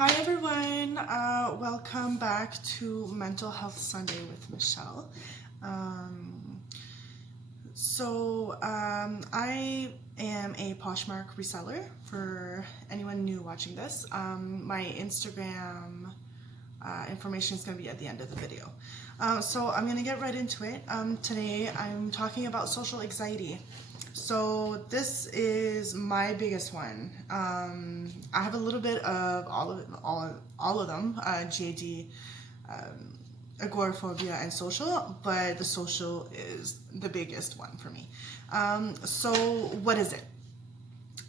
Hi everyone, welcome back to Mental Health Sunday with Michelle. I am a Poshmark reseller for anyone new watching this. My Instagram information is going to be at the end of the video. So I'm going to get right into it. Today I'm talking about social anxiety. So this is my biggest one. I have a little bit of all of them, GAD, agoraphobia, and social, but the social is the biggest one for me. So what is it?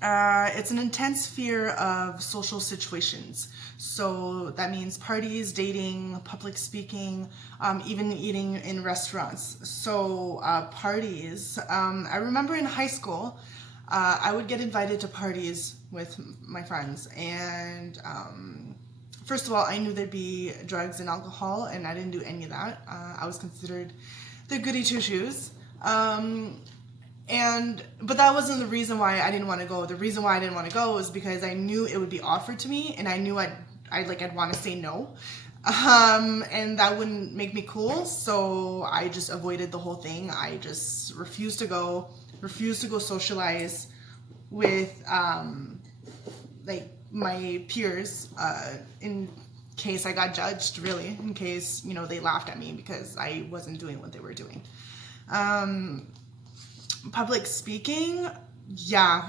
It's an intense fear of social situations. So that means parties, dating, public speaking, even eating in restaurants. So parties, I remember in high school, I would get invited to parties with my friends. And first of all, I knew there'd be drugs and alcohol, and I didn't do any of that. I was considered the goody two-shoes. But that wasn't the reason why I didn't want to go. The reason why I didn't want to go was because I knew it would be offered to me, and I knew I'd want to say no, and that wouldn't make me cool. So I just avoided the whole thing. I just refused to go socialize with my peers, in case I got judged, really, in case they laughed at me because I wasn't doing what they were doing. Public speaking, yeah,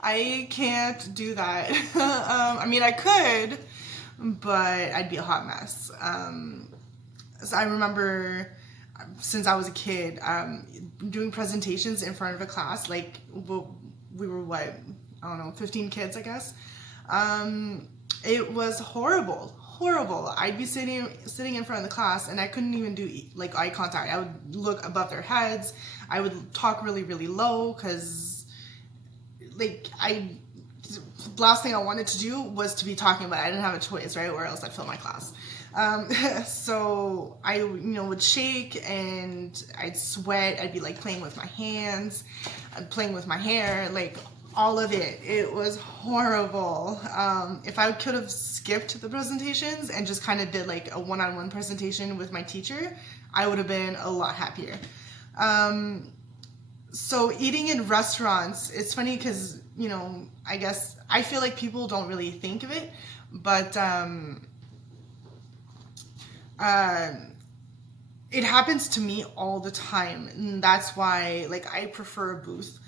I can't do that. I mean, I could, but I'd be a hot mess. So I remember, since I was a kid, doing presentations in front of a class, we were 15 kids, I guess. It was horrible. I'd be sitting in front of the class, and I couldn't even do eye contact. I would look above their heads. I would talk really, really low because the last thing I wanted to do was to be talking, but I didn't have a choice, right? Or else I'd fail my class. So I, would shake and I'd sweat. I'd be playing with my hands, playing with my hair, all of it. It was horrible. If I could have skipped the presentations and just kind of did a one-on-one presentation with my teacher, I would have been a lot happier. So eating in restaurants, it's funny because, I guess I feel like people don't really think of it, but it happens to me all the time. And that's why I prefer a booth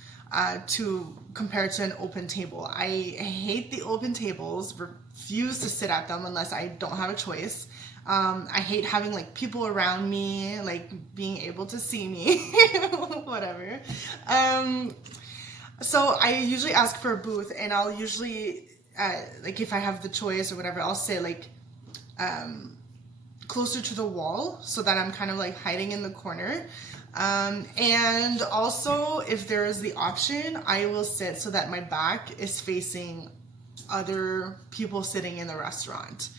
compared to an open table. I hate the open tables, refuse to sit at them unless I don't have a choice. I hate having people around me, being able to see me, whatever. So I usually ask for a booth, and I'll usually, if I have the choice or whatever, I'll sit closer to the wall so that I'm kind of hiding in the corner. And also, if there is the option, I will sit so that my back is facing other people sitting in the restaurant.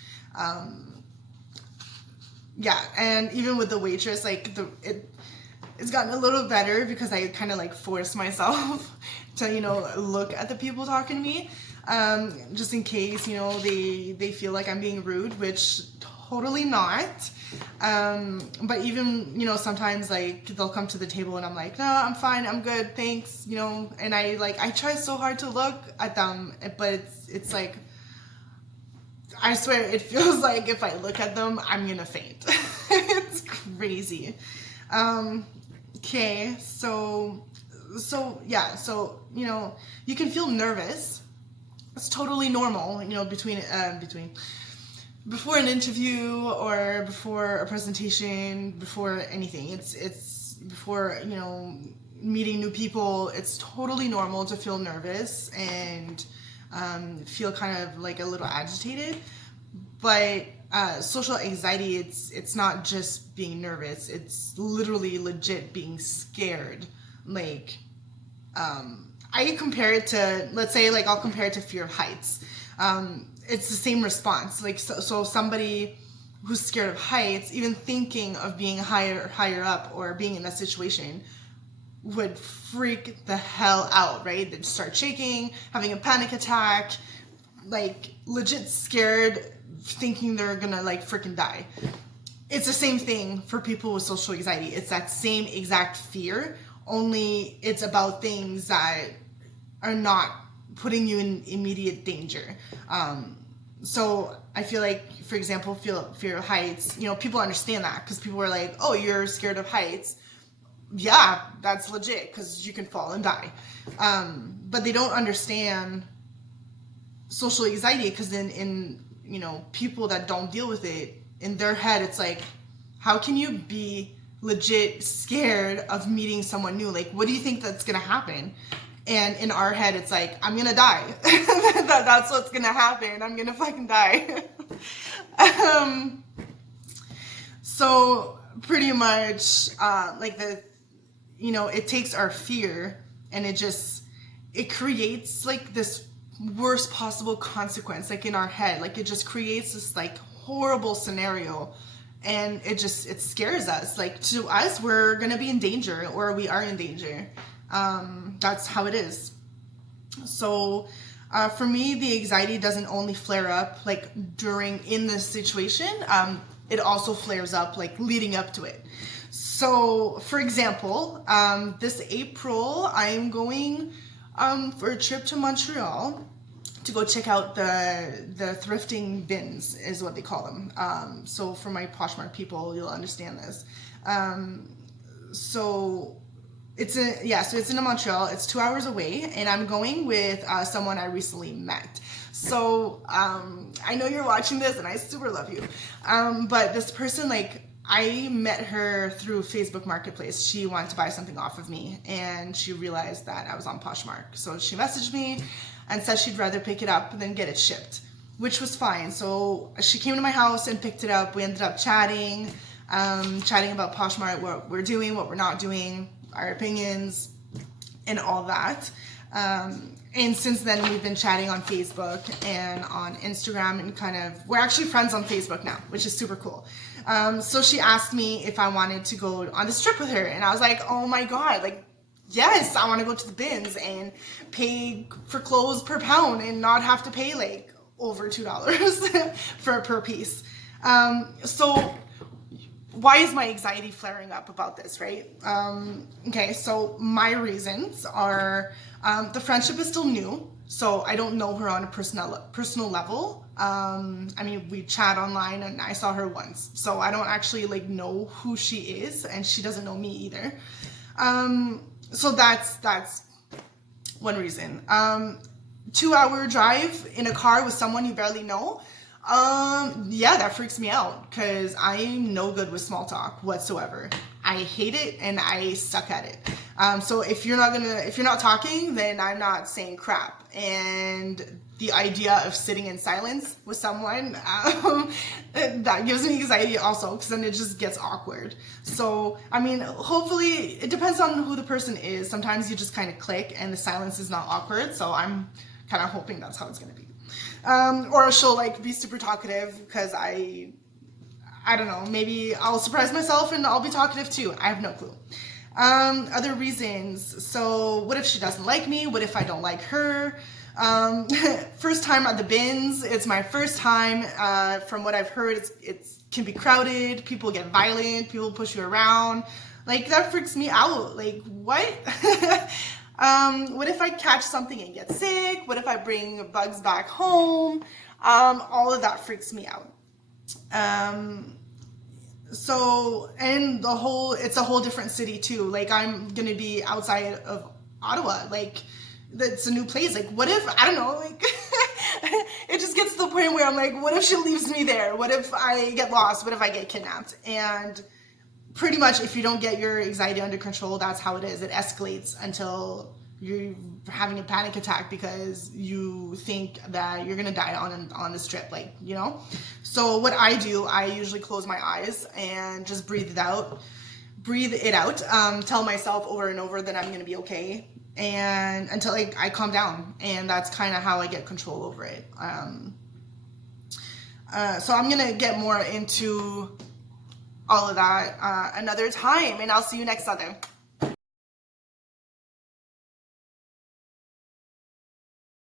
Yeah, and even with the waitress, it's gotten a little better because I kind of force myself to look at the people talking to me, just in case they feel like I'm being rude, which totally not. But even sometimes they'll come to the table and I'm no, I'm fine, I'm good, thanks, and I try so hard to look at them, but it's I swear it feels like if I look at them, I'm gonna faint. It's crazy. Okay, so yeah, so you can feel nervous. It's totally normal, before an interview or before a presentation, before anything. It's before meeting new people. It's totally normal to feel nervous and feel kind of a little agitated. But social anxiety, it's not just being nervous. It's literally legit being scared. I compare it to, let's say, I'll compare it to fear of heights. It's the same response. So somebody who's scared of heights, even thinking of being higher up or being in that situation, would freak the hell out, right? They'd start shaking, having a panic attack, like legit scared, thinking they're gonna like freaking die. It's the same thing for people with social anxiety. It's that same exact fear, only it's about things that are not putting you in immediate danger. So I feel like, for example, fear of heights, you know, people understand that because people are like, oh, you're scared of heights. Yeah, that's legit because you can fall and die. But they don't understand social anxiety because in you know, people that don't deal with it, in their head, it's like, how can you be legit scared of meeting someone new? Like, what do you think that's gonna happen? And in our head, it's like, I'm gonna die. That's what's gonna happen. I'm gonna fucking die. So pretty much, like you know, it takes our fear and it creates like this worst possible consequence, like in our head. Like it just creates this like horrible scenario, and it scares us. Like, to us, we're gonna be in danger, or we are in danger. That's how it is. So for me, the anxiety doesn't only flare up like in this situation. It also flares up like leading up to it. So for example, this April, I'm going for a trip to Montreal to go check out the thrifting bins, is what they call them. So for my Poshmark people, you'll understand this. So it's in Montreal. It's 2 hours away, and I'm going with someone I recently met. So I know you're watching this, and I super love you. But this person, like, I met her through Facebook Marketplace. She wanted to buy something off of me, and she realized that I was on Poshmark. So she messaged me and said she'd rather pick it up than get it shipped, which was fine. So she came to my house and picked it up. We ended up chatting about Poshmark, what we're doing, what we're not doing, our opinions, and all that. And since then, we've been chatting on Facebook and on Instagram, and we're actually friends on Facebook now, which is super cool. So she asked me if I wanted to go on this trip with her, and I was like, oh my God, like, yes, I want to go to the bins and pay for clothes per pound and not have to pay like over $2 per piece. So why is my anxiety flaring up about this, right? Okay, so my reasons are, the friendship is still new, so I don't know her on a personal level. I mean, we chat online, and I saw her once, so I don't actually like know who she is, and she doesn't know me either. So that's one reason. 2 hour drive in a car with someone you barely know. Yeah, that freaks me out because I'm no good with small talk whatsoever. I hate it and I suck at it. So if you're not talking, then I'm not saying crap. And the idea of sitting in silence with someone, that gives me anxiety also, because then it just gets awkward. So, I mean, hopefully, it depends on who the person is. Sometimes you just kind of click and the silence is not awkward. So I'm kind of hoping that's how it's going to be. Or she'll like be super talkative because I don't know, maybe I'll surprise myself and I'll be talkative too. I have no clue. Other reasons. So what if she doesn't like me? What if I don't like her? First time at the bins. It's my first time. From what I've heard, it can be crowded. People get violent. People push you around. Like, that freaks me out. Like, what? What if I catch something and get sick? What if I bring bugs back home? All of that freaks me out. So, and it's a whole different city too. Like, I'm gonna be outside of Ottawa. Like, that's a new place. Like, what if, I don't know, like, it just gets to the point where I'm like, what if she leaves me there? What if I get lost? What if I get kidnapped? And pretty much, if you don't get your anxiety under control, that's how it is. It escalates until you're having a panic attack because you think that you're gonna die on this trip, like, you know? So what I do, I usually close my eyes and just breathe it out, tell myself over and over that I'm gonna be okay, and until I calm down, and that's kind of how I get control over it. So I'm gonna get more into all of that another time, and I'll see you next Sunday.